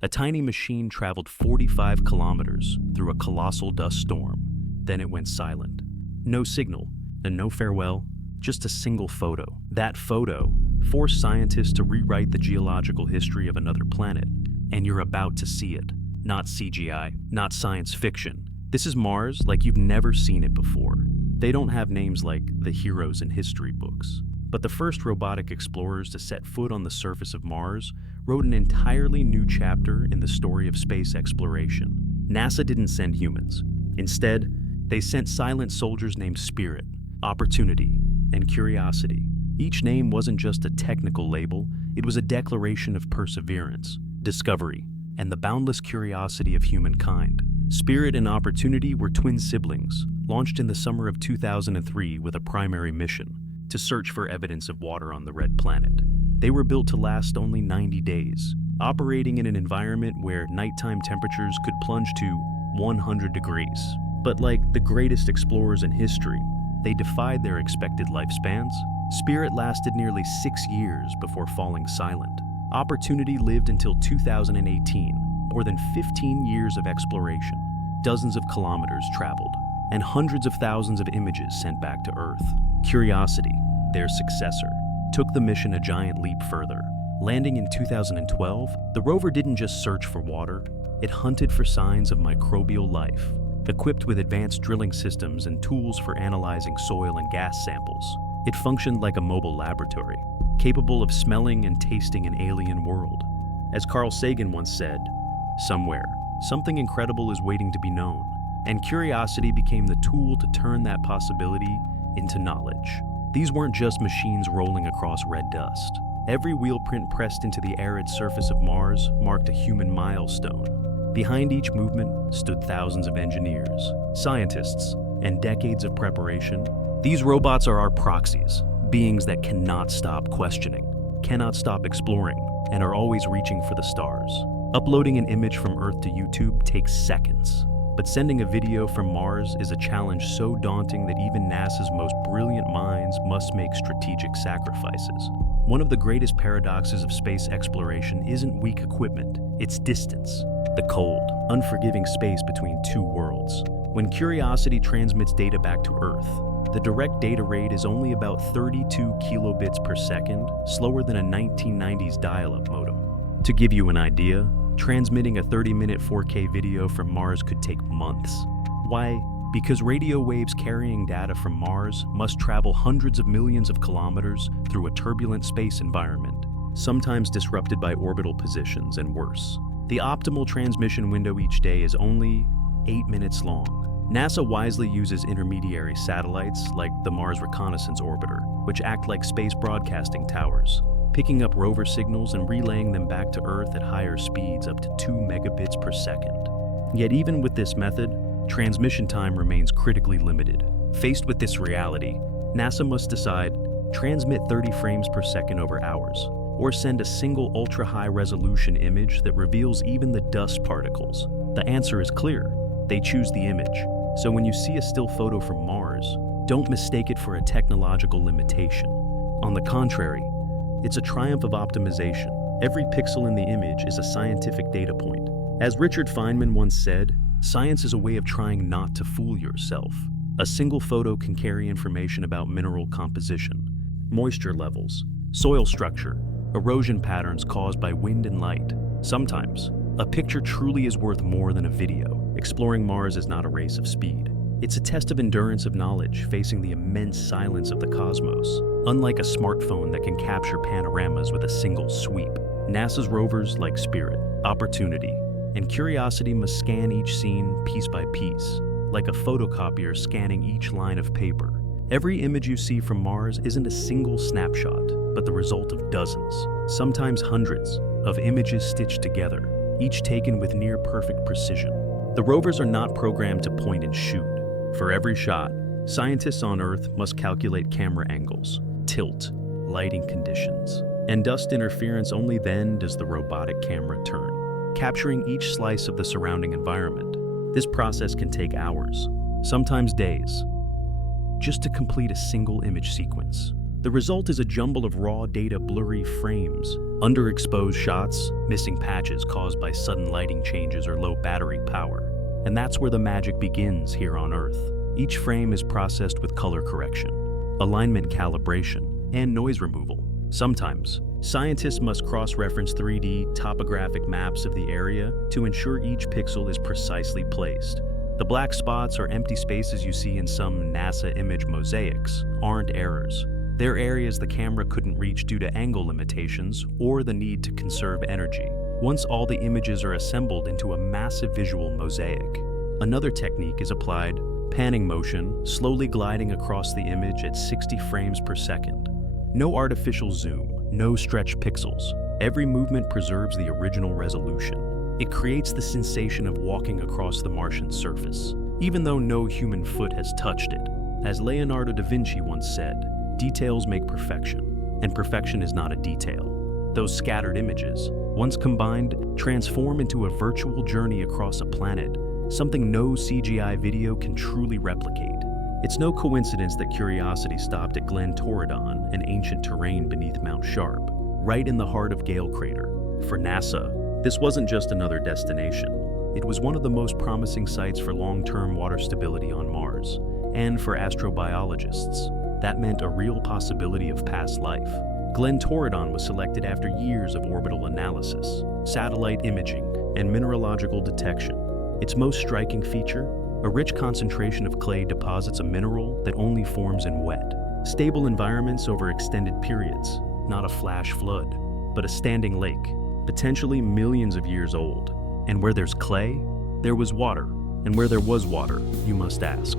A tiny machine traveled 45 kilometers through a colossal dust storm. Then it went silent. No signal and no farewell, just a single photo. That photo forced scientists to rewrite the geological history of another planet. And you're about to see it. Not CGI, not science fiction. This is Mars like you've never seen it before. They don't have names like the heroes in history books. But the first robotic explorers to set foot on the surface of Mars wrote an entirely new chapter in the story of space exploration. NASA didn't send humans. Instead, they sent silent soldiers named Spirit, Opportunity, and Curiosity. Each name wasn't just a technical label, it was a declaration of perseverance, discovery, and the boundless curiosity of humankind. Spirit and Opportunity were twin siblings, launched in the summer of 2003 with a primary mission: to search for evidence of water on the red planet. They were built to last only 90 days, operating in an environment where nighttime temperatures could plunge to 100 degrees. But like the greatest explorers in history, they defied their expected lifespans. Spirit lasted nearly 6 years before falling silent. Opportunity lived until 2018, more than 15 years of exploration, dozens of kilometers traveled, and hundreds of thousands of images sent back to Earth. Curiosity, their successor, took the mission a giant leap further. Landing in 2012, the rover didn't just search for water, it hunted for signs of microbial life. Equipped with advanced drilling systems and tools for analyzing soil and gas samples, it functioned like a mobile laboratory, capable of smelling and tasting an alien world. As Carl Sagan once said, "Somewhere, something incredible is waiting to be known," and Curiosity became the tool to turn that possibility into knowledge. These weren't just machines rolling across red dust. Every wheel print pressed into the arid surface of Mars marked a human milestone. Behind each movement stood thousands of engineers, scientists, and decades of preparation. These robots are our proxies, beings that cannot stop questioning, cannot stop exploring, and are always reaching for the stars. Uploading an image from Earth to YouTube takes seconds, but sending a video from Mars is a challenge so daunting that even NASA's most brilliant minds must make strategic sacrifices. One of the greatest paradoxes of space exploration isn't weak equipment, it's distance. The cold, unforgiving space between two worlds. When Curiosity transmits data back to Earth, the direct data rate is only about 32 kilobits per second, slower than a 1990s dial-up modem. To give you an idea, transmitting a 30-minute 4K video from Mars could take months. Why? Because radio waves carrying data from Mars must travel hundreds of millions of kilometers through a turbulent space environment, sometimes disrupted by orbital positions and worse. The optimal transmission window each day is only 8 minutes long. NASA wisely uses intermediary satellites like the Mars Reconnaissance Orbiter, which act like space broadcasting towers, picking up rover signals and relaying them back to Earth at higher speeds up to 2 megabits per second. Yet even with this method, transmission time remains critically limited. Faced with this reality, NASA must decide: transmit 30 frames per second over hours, or send a single ultra-high-resolution image that reveals even the dust particles. The answer is clear: they choose the image. So when you see a still photo from Mars, don't mistake it for a technological limitation. On the contrary, it's a triumph of optimization. Every pixel in the image is a scientific data point. As Richard Feynman once said, science is a way of trying not to fool yourself. A single photo can carry information about mineral composition, moisture levels, soil structure, erosion patterns caused by wind and light. Sometimes, a picture truly is worth more than a video. Exploring Mars is not a race of speed. It's a test of endurance of knowledge facing the immense silence of the cosmos. Unlike a smartphone that can capture panoramas with a single sweep, NASA's rovers like Spirit, Opportunity, and Curiosity must scan each scene piece by piece, like a photocopier scanning each line of paper. Every image you see from Mars isn't a single snapshot, but the result of dozens, sometimes hundreds, of images stitched together, each taken with near-perfect precision. The rovers are not programmed to point and shoot. For every shot, scientists on Earth must calculate camera angles, tilt, lighting conditions, and dust interference. Only then does the robotic camera turn, capturing each slice of the surrounding environment. This process can take hours, sometimes days, just to complete a single image sequence. The result is a jumble of raw data, blurry frames, Underexposed shots, missing patches caused by sudden lighting changes or low battery power. And that's where the magic begins here on Earth. Each frame is processed with color correction, alignment calibration, and noise removal. Sometimes, scientists must cross-reference 3D topographic maps of the area to ensure each pixel is precisely placed. The black spots or empty spaces you see in some NASA image mosaics aren't errors. They're areas the camera couldn't reach due to angle limitations or the need to conserve energy. Once all the images are assembled into a massive visual mosaic, another technique is applied: panning motion, slowly gliding across the image at 60 frames per second. No artificial zoom, no stretched pixels. Every movement preserves the original resolution. It creates the sensation of walking across the Martian surface, even though no human foot has touched it. As Leonardo da Vinci once said, details make perfection, and perfection is not a detail. Those scattered images, once combined, transform into a virtual journey across a planet, something no CGI video can truly replicate. It's no coincidence that Curiosity stopped at Glen Torridon, an ancient terrain beneath Mount Sharp, right in the heart of Gale Crater. For NASA, this wasn't just another destination. It was one of the most promising sites for long-term water stability on Mars. And for astrobiologists, that meant a real possibility of past life. Glen Torridon was selected after years of orbital analysis, satellite imaging, and mineralogical detection. Its most striking feature? A rich concentration of clay deposits a mineral that only forms in wet. Stable environments over extended periods, not a flash flood, but a standing lake, potentially millions of years old. And where there's clay, there was water. And where there was water, you must ask,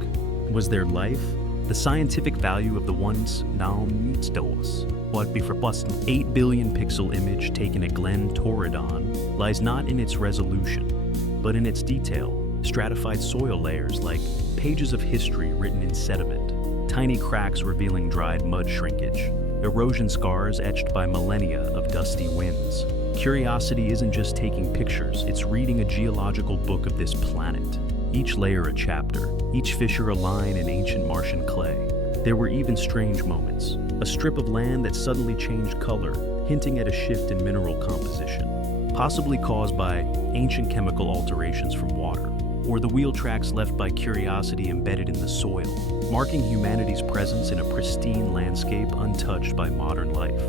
was there life? The scientific value of the once naumstos, what before plus an 8 billion pixel image taken at Glen Torridon, lies not in its resolution, but in its detail. Stratified soil layers like pages of history written in sediment, tiny cracks revealing dried mud shrinkage, erosion scars etched by millennia of dusty winds. Curiosity isn't just taking pictures, it's reading a geological book of this planet. Each layer a chapter, each fissure a line in ancient Martian clay. There were even strange moments. A strip of land that suddenly changed color, hinting at a shift in mineral composition, possibly caused by ancient chemical alterations from water, or the wheel tracks left by Curiosity embedded in the soil, marking humanity's presence in a pristine landscape untouched by modern life.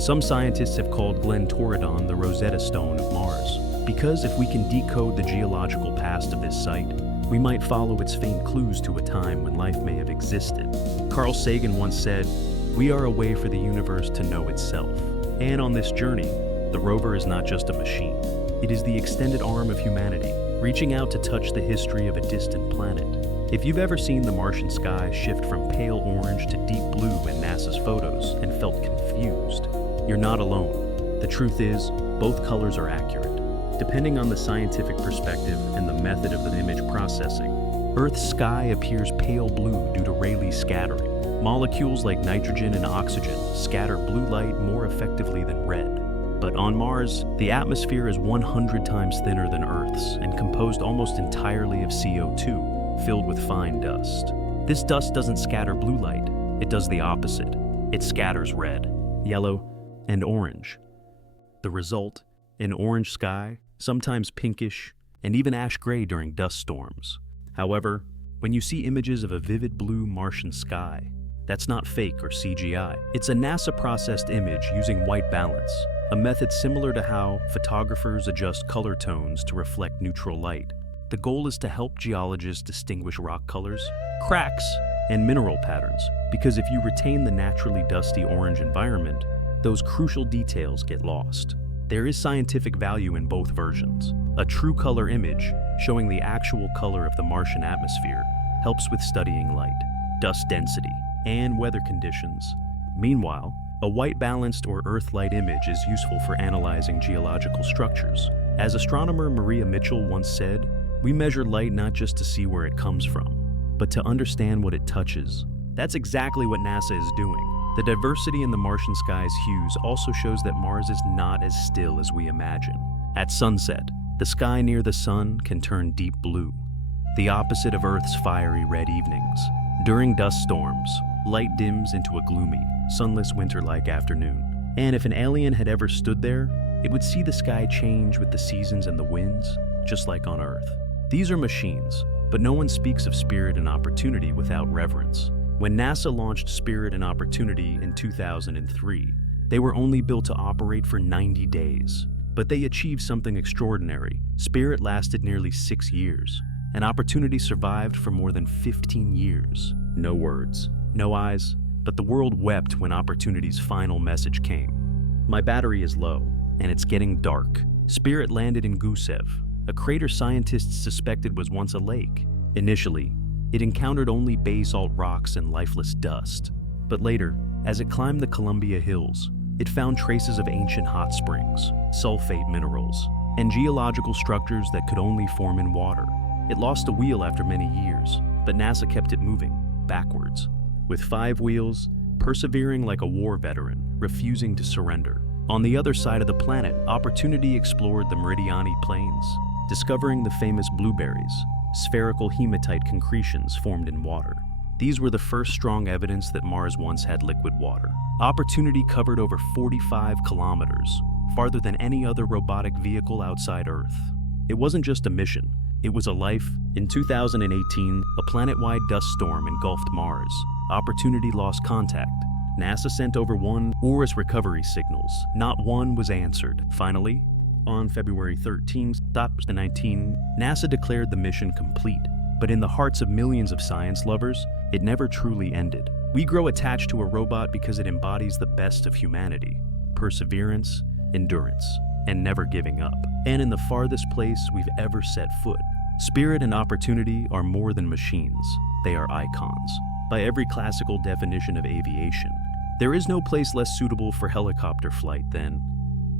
Some scientists have called Glen Torridon the Rosetta Stone of Mars, because if we can decode the geological past of this site, we might follow its faint clues to a time when life may have existed. Carl Sagan once said, "We are a way for the universe to know itself." And on this journey, the rover is not just a machine. It is the extended arm of humanity, reaching out to touch the history of a distant planet. If you've ever seen the Martian sky shift from pale orange to deep blue in NASA's photos and felt confused, you're not alone. The truth is, both colors are accurate, depending on the scientific perspective and the method of the image processing. Earth's sky appears pale blue due to Rayleigh scattering. Molecules like nitrogen and oxygen scatter blue light more effectively than red. But on Mars, the atmosphere is 100 times thinner than Earth's and composed almost entirely of CO2, filled with fine dust. This dust doesn't scatter blue light, it does the opposite. It scatters red, yellow, and orange. The result? An orange sky, sometimes pinkish, and even ash gray during dust storms. However, when you see images of a vivid blue Martian sky, that's not fake or CGI. It's a NASA-processed image using white balance, a method similar to how photographers adjust color tones to reflect neutral light. The goal is to help geologists distinguish rock colors, cracks, and mineral patterns, because if you retain the naturally dusty orange environment, those crucial details get lost. There is scientific value in both versions. A true color image, showing the actual color of the Martian atmosphere, helps with studying light, dust density, and weather conditions. Meanwhile, a white-balanced or Earth-light image is useful for analyzing geological structures. As astronomer Maria Mitchell once said, "We measure light not just to see where it comes from, but to understand what it touches." That's exactly what NASA is doing. The diversity in the Martian sky's hues also shows that Mars is not as still as we imagine. At sunset, the sky near the sun can turn deep blue, the opposite of Earth's fiery red evenings. During dust storms, light dims into a gloomy, sunless winter-like afternoon, And if an alien had ever stood there, it would see the sky change with the seasons and the winds, just like on Earth. These are machines, but no one speaks of Spirit and Opportunity without reverence. When NASA launched Spirit and Opportunity in 2003, they were only built to operate for 90 days. But they achieved something extraordinary. Spirit lasted nearly 6 years, and Opportunity survived for more than 15 years. No words, no eyes, but the world wept when Opportunity's final message came. My battery is low, and it's getting dark. Spirit landed in Gusev, a crater scientists suspected was once a lake. Initially, it encountered only basalt rocks and lifeless dust. But later, as it climbed the Columbia Hills, it found traces of ancient hot springs, sulfate minerals, and geological structures that could only form in water. It lost a wheel after many years, but NASA kept it moving, backwards. With 5 wheels, persevering like a war veteran, refusing to surrender. On the other side of the planet, Opportunity explored the Meridiani Plains, discovering the famous blueberries, spherical hematite concretions formed in water. These were the first strong evidence that Mars once had liquid water. Opportunity covered over 45 kilometers, farther than any other robotic vehicle outside Earth. It wasn't just a mission, it was a life. In 2018, a planet-wide dust storm engulfed Mars. Opportunity lost contact. NASA sent over 1 ORIS recovery signals. Not one was answered. Finally, on February 13, 2019, NASA declared the mission complete. But in the hearts of millions of science lovers, it never truly ended. We grow attached to a robot because it embodies the best of humanity: perseverance, endurance, and never giving up. And in the farthest place we've ever set foot, Spirit and Opportunity are more than machines. They are icons. By every classical definition of aviation, there is no place less suitable for helicopter flight than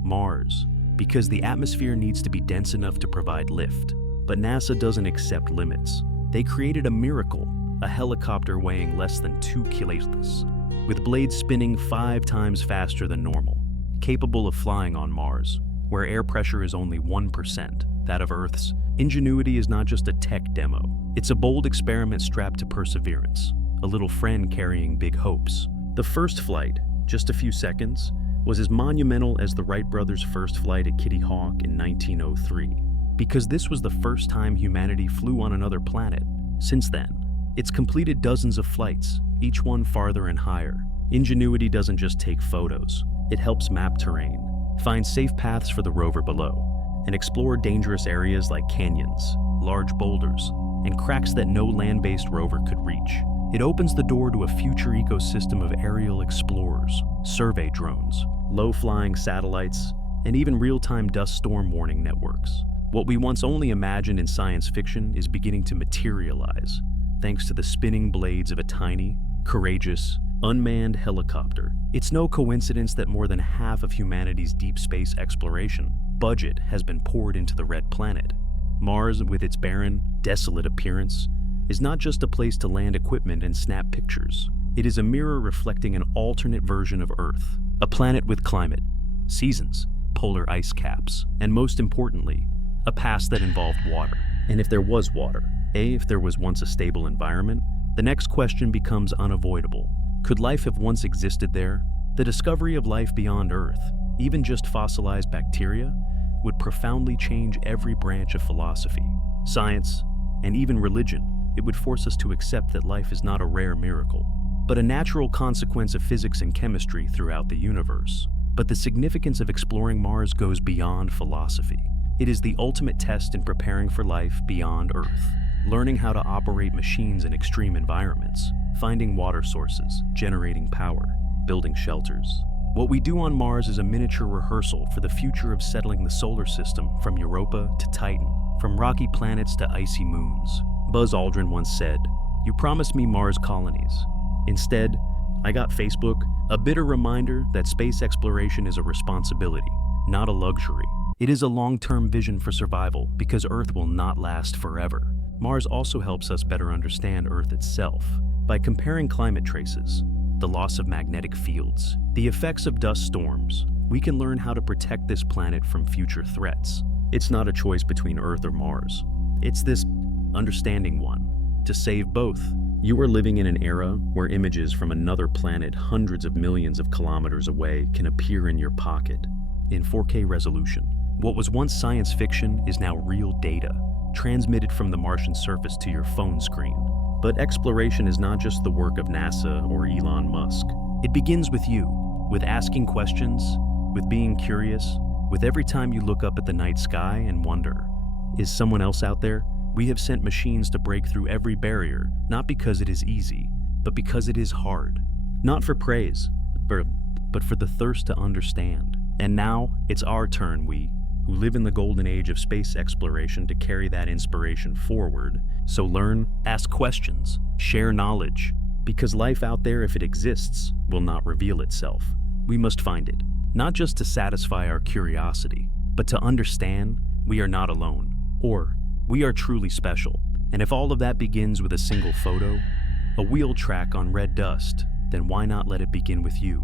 Mars, because the atmosphere needs to be dense enough to provide lift. But NASA doesn't accept limits. They created a miracle, a helicopter weighing less than 2 kilos, with blades spinning 5 times faster than normal, capable of flying on Mars, where air pressure is only 1%, that of Earth's. Ingenuity is not just a tech demo. It's a bold experiment strapped to perseverance, a little friend carrying big hopes. The first flight, just a few seconds, was as monumental as the Wright brothers' first flight at Kitty Hawk in 1903, because this was the first time humanity flew on another planet. Since then, it's completed dozens of flights, each one farther and higher. Ingenuity doesn't just take photos, it helps map terrain, find safe paths for the rover below, and explore dangerous areas like canyons, large boulders, and cracks that no land-based rover could reach. It opens the door to a future ecosystem of aerial explorers, survey drones, low-flying satellites, and even real-time dust storm warning networks. What we once only imagined in science fiction is beginning to materialize, thanks to the spinning blades of a tiny, courageous, unmanned helicopter. It's no coincidence that more than half of humanity's deep space exploration budget has been poured into the red planet. Mars, with its barren, desolate appearance, is not just a place to land equipment and snap pictures. It is a mirror reflecting an alternate version of Earth, a planet with climate, seasons, polar ice caps, and most importantly, a past that involved water. And if there was water, if there was once a stable environment, the next question becomes unavoidable. Could life have once existed there? The discovery of life beyond Earth, even just fossilized bacteria, would profoundly change every branch of philosophy, science, and even religion. It would force us to accept that life is not a rare miracle, but a natural consequence of physics and chemistry throughout the universe. But the significance of exploring Mars goes beyond philosophy. It is the ultimate test in preparing for life beyond Earth, learning how to operate machines in extreme environments, finding water sources, generating power, building shelters. What we do on Mars is a miniature rehearsal for the future of settling the solar system from Europa to Titan, from rocky planets to icy moons. Buzz Aldrin once said, "You promised me Mars colonies. Instead, I got Facebook, a bitter reminder that space exploration is a responsibility, not a luxury. It is a long-term vision for survival because Earth will not last forever." Mars also helps us better understand Earth itself. By comparing climate traces, the loss of magnetic fields, the effects of dust storms, we can learn how to protect this planet from future threats. It's not a choice between Earth or Mars. It's this understanding one. To save both, You are living in an era where images from another planet hundreds of millions of kilometers away can appear in your pocket in 4K resolution. What was once science fiction is now real data, transmitted from the Martian surface to your phone screen. But exploration is not just the work of NASA or Elon Musk. It begins with you, with asking questions, with being curious, with every time you look up at the night sky and wonder, is someone else out there? We have sent machines to break through every barrier, not because it is easy, but because it is hard. Not for praise, but for the thirst to understand. And now, it's our turn, we, who live in the golden age of space exploration, to carry that inspiration forward. So learn, ask questions, share knowledge, because life out there, if it exists, will not reveal itself. We must find it, not just to satisfy our curiosity, but to understand we are not alone, or we are truly special. And if all of that begins with a single photo, a wheel track on red dust, then why not let it begin with you?